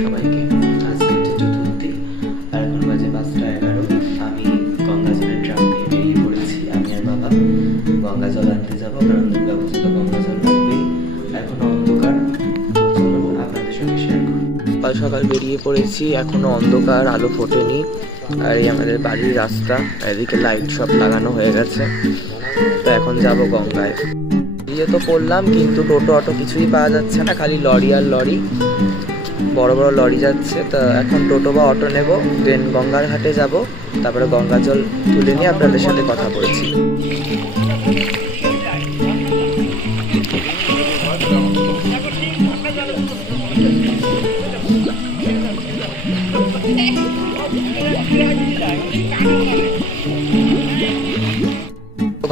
সবাইকে। আজকে হচ্ছে চতুর্থী আর এখন বাজে 5টা 11। আমি গঙ্গা জলের ড্রাম নিয়ে বেরিয়ে পড়েছি। আমি আর বাবা গঙ্গা জল আনতে যাবো, কারণ দুর্গা পুজোতে গঙ্গা জল লাগবেই। এখনো অন্ধকার, চলুন আপনাদের সঙ্গে শেয়ার করি। সকাল সকাল বেরিয়ে পড়েছি, এখনো অন্ধকার, আলো ফোটেনি। আর এই আমাদের বাড়ির রাস্তা, এদিকে লাইট সব লাগানো হয়ে গেছে। তো এখন যাব গঙ্গায়। দিয়ে তো পড়লাম, কিন্তু টোটো অটো কিছুই পাওয়া যাচ্ছে না, খালি লরি আর লরি, বড় বড় লরি যাচ্ছে। তো এখন টোটো বা অটো নেব, দেন গঙ্গার ঘাটে যাব, তারপরে গঙ্গা জল তুলে নিয়ে আপনাদের সাথে কথা বলছি।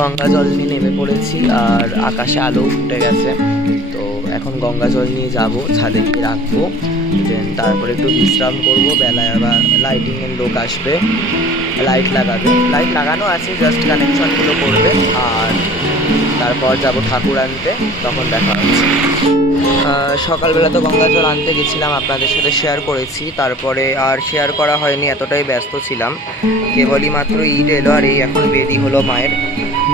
গঙ্গা জল নিয়ে নেমে পড়েছি, আর আকাশে আলো ফুটে গেছে। তো এখন গঙ্গা জল নিয়ে যাব, ছাদে গিয়ে রাখবো, দেন তারপরে একটু বিশ্রাম করব। বেলায় আবার লাইটিংয়ের লোক আসবে, লাইট লাগাবে, লাইট লাগানো আছে, জাস্ট কানেকশনগুলো করবে। আর তারপর যাব ঠাকুর আনতে, তখন দেখা হচ্ছে। সকালবেলা তো গঙ্গা জল আনতে গেছিলাম, আপনাদের সাথে শেয়ার করেছি। তারপরে আর শেয়ার করা হয়নি, এতটাই ব্যস্ত ছিলাম। কেবলই মাত্র ঈদ এলো, আর এই এখন বেদি হলো মায়ের,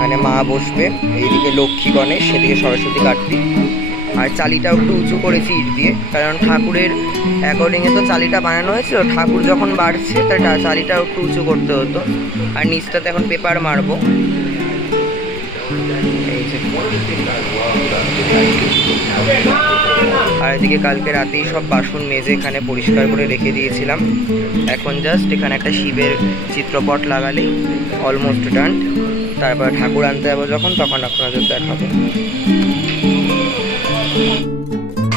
মানে মা বসবে। এইদিকে লক্ষ্মী গণেশ, সেদিকে সরস্বতী কার্তিক। আর চালিটাও একটু উঁচু করেছি ইট দিয়ে, কারণ ঠাকুরের অ্যাকর্ডিংয়ে তো চালিটা বানানো হয়েছিল। ঠাকুর যখন বাড়ছে তার চালিটাও একটু উঁচু করতে হতো। আর নিচটাতে এখন পেপার মারবো। আর এদিকে কালকে রাতেই সব বাসন মেজে এখানে পরিষ্কার করে রেখে দিয়েছিলাম। এখন জাস্ট এখানে একটা শিবের চিত্রপট লাগালেই অলমোস্ট ডান। তারপর ঠাকুর আনতে যাবো যখন, তখন আপনাদের দেখাবো।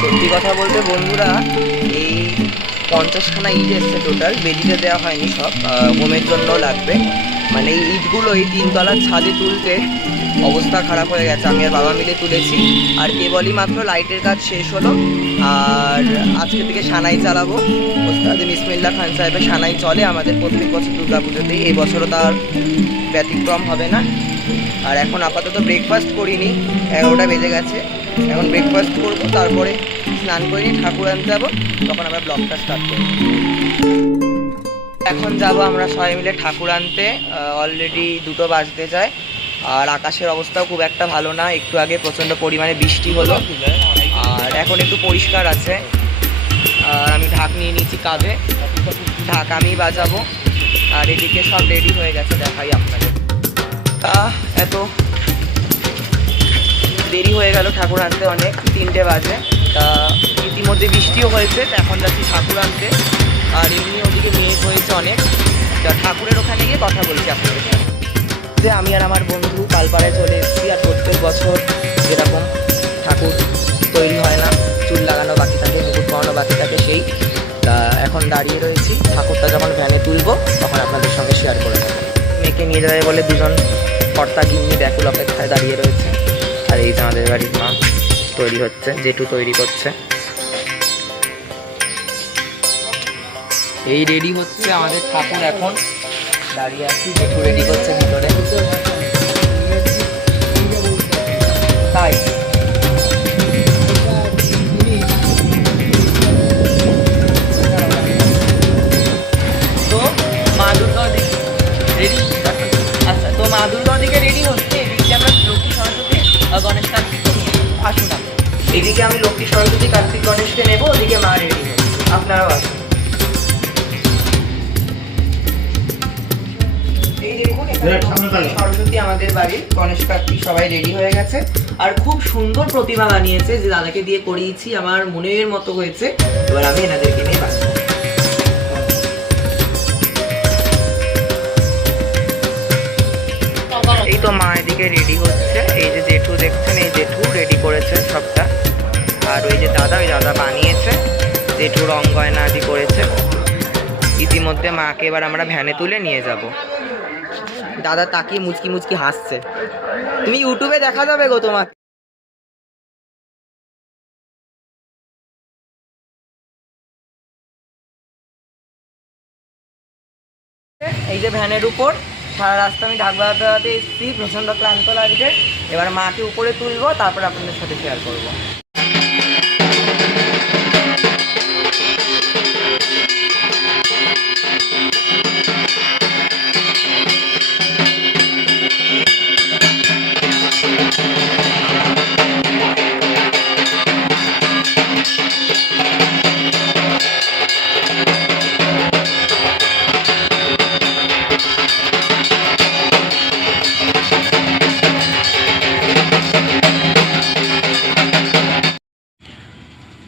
সত্যি কথা বলতে বন্ধুরা, এই 50খানা ইট এসছে টোটাল, বেদিতে দেওয়া হয়নি, সব হোমের জন্য লাগবে। মানে এই ইটগুলো এই 3তলার ছাদে তুলতে অবস্থা খারাপ হয়ে গেছে। আমি আর বাবা মিলে তুলেছি, আর কেবলই মাত্র লাইটের কাজ শেষ হলো। আর আজকে থেকে সানাই চালাবো। ওস্তাদ বিসমিল্লাহ খান সাহেবের সানাই চলে আমাদের প্রত্যেক বছর দুর্গা পুজোতেই, এই বছরও তার ব্যতিক্রম হবে না। আর এখন আপাতত ব্রেকফাস্ট করিনি, 11টা বেজে গেছে। এখন ব্রেকফাস্ট করবো, তারপরে স্নান করে নিয়ে ঠাকুর আনতে যাবো, তখন আমরা ব্লগটা স্টার্ট করবো। এখন যাব আমরা সবাই মিলে ঠাকুর আনতে। অলরেডি 2টো বাজতে যায়, আর আকাশের অবস্থাও খুব একটা ভালো না। একটু আগে প্রচণ্ড পরিমাণে বৃষ্টি হলো, আর এখন একটু পরিষ্কার আছে। আর আমি ঢাক নিয়ে নিয়েছি কাঁধে, ঢাক আমি বাজাবো। আর এদিকে সব রেডি হয়ে গেছে, দেখাই আপনাকে। এত দেরি হয়ে গেল ঠাকুর আনতে, অনেক 3টে বাজে। তা ইতিমধ্যে বৃষ্টিও হয়েছে, এখন যাচ্ছি ঠাকুর আনতে। আর এমনি ওদিকে মেঘ হয়েছে অনেক। তা ঠাকুরের ওখানে গিয়ে কথা বলছি আপনাদের সাথে। যে আমি আর আমার বন্ধু পালপাড়ায় চলে এসেছি। আর প্রত্যেক বছর যেরকম ঠাকুর তৈরি হয় না, চুল লাগানো বাকি থাকে, মুকুট পরানো বাকি থাকে, সেই তা এখন দাঁড়িয়ে রয়েছি। ঠাকুরটা যখন ভ্যানে তুলবো, তখন আপনাদের সঙ্গে শেয়ার করে নেব। মেয়েকে নিয়ে যাবে বলে দুজন কর্তা গিন্নি ব্যাকুল অপেক্ষায় দাঁড়িয়ে রয়েছে। আর এই যে আমাদের বাড়ির মা তৈরি হচ্ছে, জেঠু তৈরি করছে। এই রেডি হচ্ছে আমাদের ঠাকুর, এখন দাঁড়িয়ে আছি, জেঠু রেডি করছে ভিতরে। তাই তো মা দুর্গা দিকে রেডি। আচ্ছা, তো মা দুর্গা দিকে রেডি হচ্ছে, এদিকে আমরা লক্ষ্মী সরস্বতী গণেশ কার্তিক আসুন। এদিকে আমি লক্ষ্মী সরস্বতী কার্তিক গণেশকে নেবো, ওদিকে মা রেডি হচ্ছে, আপনারাও আসুন। এই দেখুন সরস্বতী আমাদের বাড়ির, গণেশ কার্তিক সবাই রেডি হয়ে গেছে। আর খুব সুন্দর প্রতিমা বানিয়েছে, যে দাদাকে দিয়ে করিয়েছি, আমার মনের মতো হয়েছে। এবার আমি এনাদেরকে নিয়ে বানাবো। এই তো মা এদিকে রেডি হচ্ছে, এই যে জেঠু দেখছেন, এই জেঠু রেডি করেছে সবটা। আর ওই যে দাদা, ওই দাদা বানিয়েছে, জেঠু রং গয়না আদি করেছে। ইতিমধ্যে মাকে এবার আমরা ভ্যানে তুলে নিয়ে যাব। দাদা তাকিয়ে মুচকি মুচকি হাসছে। তুমি ইউটিউবে দেখা যাবে গো তোমাকে। এই যে ভ্যানের উপর সারা রাস্তা আমি ঢাক বাজাতে এসেছি, প্রচণ্ড ক্লান্ত লাগছে। এবার মাকে উপরে তুলবো, তারপর আপনাদের সাথে শেয়ার করবো।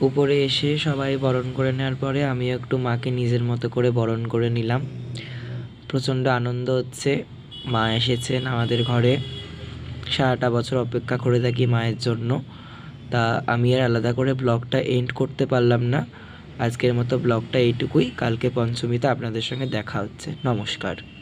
উপরে এসে সবাই বরণ করে নেওয়ার পরে আমি একটু মাকে নিজের মতো করে বরণ করে নিলাম। প্রচণ্ড আনন্দ হচ্ছে, মা এসেছেন আমাদের ঘরে। সারাটা বছর অপেক্ষা করে থাকি মায়ের জন্য। তা আমি আর আলাদা করে ব্লগটা এন্ড করতে পারলাম না। আজকের মতো ব্লগটা এইটুকুই। কালকে পঞ্চমীতে আপনাদের সঙ্গে দেখা হচ্ছে। নমস্কার।